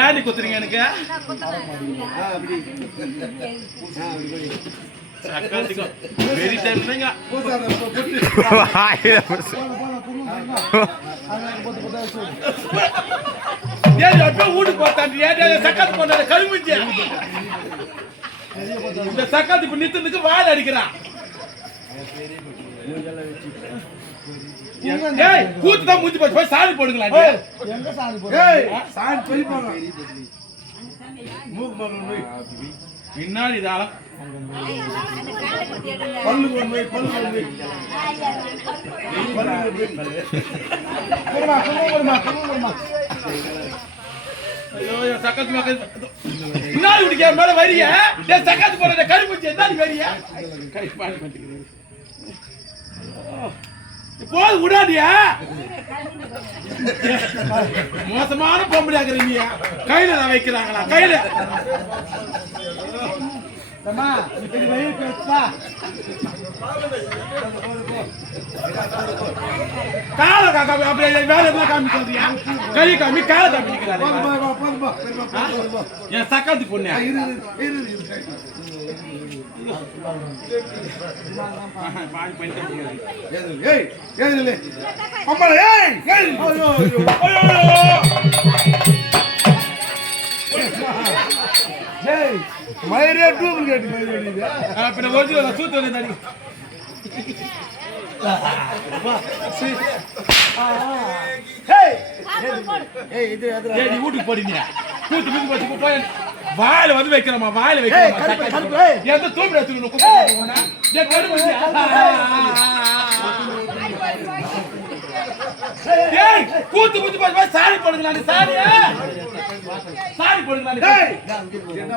ஏன் குத்துறீங்க எனக்கு? வெரி. வாயில ஏன் வீட்டுக்கு போட்டாங்க ஏன் சக்காத்து போட்டாங்க கழுமிச்சு இந்த சக்காத்து இப்ப நித்து நித்து வாயில் அடிக்கிறான் ஏய் கூத்து தான் மூஞ்சி போச்சு போய் சாணி போடுங்களா. ஏய், சாணி தெளிப்பாங்க. மூக்கு மேல ஒண்ணு வை. பின்னாடி இதாலும் பல்லுக்கு ஒண்ணு வை, பல்லுக்கு ஒண்ணு வை. பல்லுக்கு ஒண்ணு வை. கொடுமா, கொடுமா, கொடுமா, கொடுமா, கொடுமா. ஐயோ என் சக்காத்து மக்கள் பின்னாடி மேல வரிய சக்காத்து போடுற கரும்புச்சி என்ன வரிய கை பாடி பண்ணிக்கிறேன் போது விடாதியா? மோசமான பொம்பளை ஆக்குறீங்க கையில நான் வைக்கிறாங்களா? கையில? காலை காக்கா அப்படியே வேற எதுனா காமி சொல்றியா? கை காமி காலை காமிக்கிறாரு. என் சக்காத்து பொண்ணு மயிரே இது. பின்ன ஒரிஜினல் சூத்து வந்து நடி ஏய், ஏய், நீ வீட்டுக்கு போறீங்க கூத்து மீது போச்சு போய். வாயில வந்து வைக்கிறமா வாயில. வைக்கிறமா எந்த தூம்பி எடுத்துக்கணும் ஏய் ஏய். கூத்து மீது போய் சாணி போடுங்களா நீ சாணி சாணி போடுங்களா நீ. ஏய், என்ன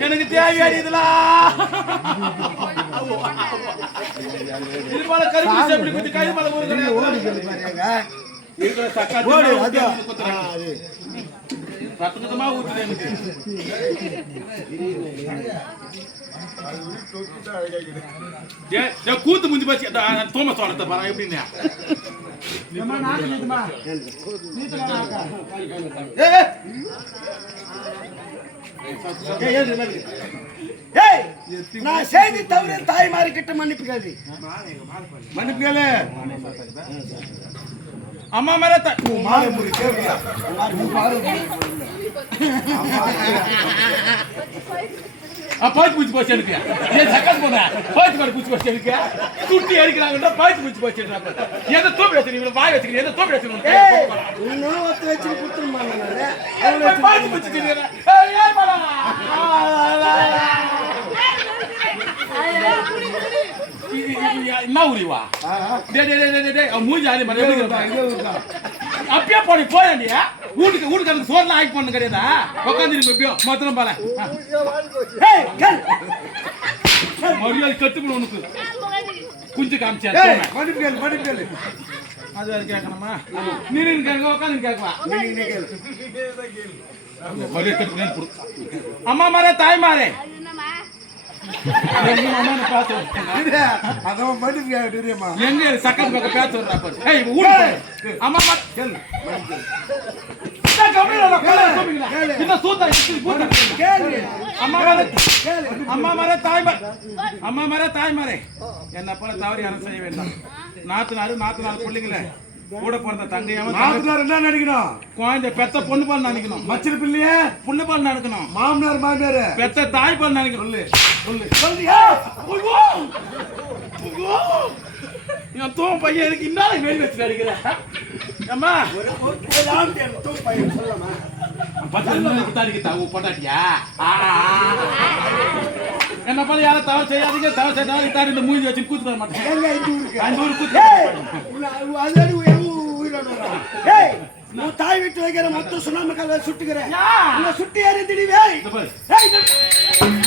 எனக்கு தேவையாடி இதெல்லாம் இது போல கருப்பு எப்படி குத்தி கை மேல திரும்பி ஓடி ஊறுது சொல்லு பாருங்க. இருக்கிற சக்காத்து ஓடு, மேல அது. ஊத்தி குத்துறாங்க. ஆ, அது. ரத்தமா ஊத்துது எனக்கு ஏய், ஏய், கூத்து முஞ்சி போச்சு தோம சோளத்தை பாரு எப்படின்னு நான் செய்தி தவிர தாய்மாரி கிட்ட மன்னிப்பு கேள்வி. மன்னிப்பு கேளு. அம்மா மேல மாலை பாய்ச்சி பூச்சி போச்சு எனக்கு. ஏன் சக்கஸ் போன பாய்ச்சி பாடு பூச்சி போச்சு எனக்கு. துட்டி அடிக்கிறாங்கன்ற பாய்ச்சி பூச்சி போச்சு எந்த தோப்பி வச்சுக்கிறீங்க வாய் வச்சுக்கிறீங்க எந்த தோப்பி இன்னும் ஒத்து வச்சு குத்துருமா நானு. பாய்ச்சி பூச்சி என்ன உரிவா? டேய் டேய், டேய் அவன் மூஞ்சி ஆடி மாதிரி அப்பயே போடி போயாண்டியா வீட்டுக்கு வீட்டுக்கு அதுக்கு சோறுலாம் ஆக்கி பண்ணு கிடையாதா? உட்காந்துருக்கு எப்பயோ மொத்தம் பால. மரியாதை கட்டுக்கணும் உனக்கு. குஞ்சு காமிச்சா மன்னிப்பு கேளு அது வேற கேட்கணுமா? நீ கேட்க உட்காந்து கேட்கலாம் மரியாதை கட்டுக்கணும் கொடு. அம்மா மாரே தாய் மாரே எங்க சக்கத்து பக்கம் பேச அம்மா அம்மா அம்மா என்ன போல தவறு யாரும் செய்ய வேண்டாம் நாத்து நாலு நாத்து நாலு பிள்ளைங்கள கூட பிறந்த தங்கையாவும் தங்கை- மாமனார் என்ன நினைக்கணும்? குழந்தை பெத்த பொண்ணு பால் நினைக்கணும். மச்சிரு பிள்ளையே புள்ள பால் நினைக்கணும். மாமனார் மாமியார். பெத்த தாய் பால் நினைக்கணும். சொல்லு சொல்லு. என் தூம் பையன் எனக்கு இன்னால வெளி வச்சு அடிக்கிறேன் அம்மா பத்து நிமிஷம் குத்தாடிக்கிட்டா உன் பொண்டாட்டியா? ஆ, ஆ, ஆ. என்ன போல யாரும் தவறு செய்யாதீங்க தவறு செய்யாதீங்க தாடி இந்த மூஞ்சி வச்சு கூத்து தர மாட்டேன். ஊருக்கு கூத்து உன் தாய் வீட்டு வைக்கிற மொத்தம் சுண்ணாம்பு கல்லை சுட்டுக்கிறேன் சுட்டி பாரு. ஏய்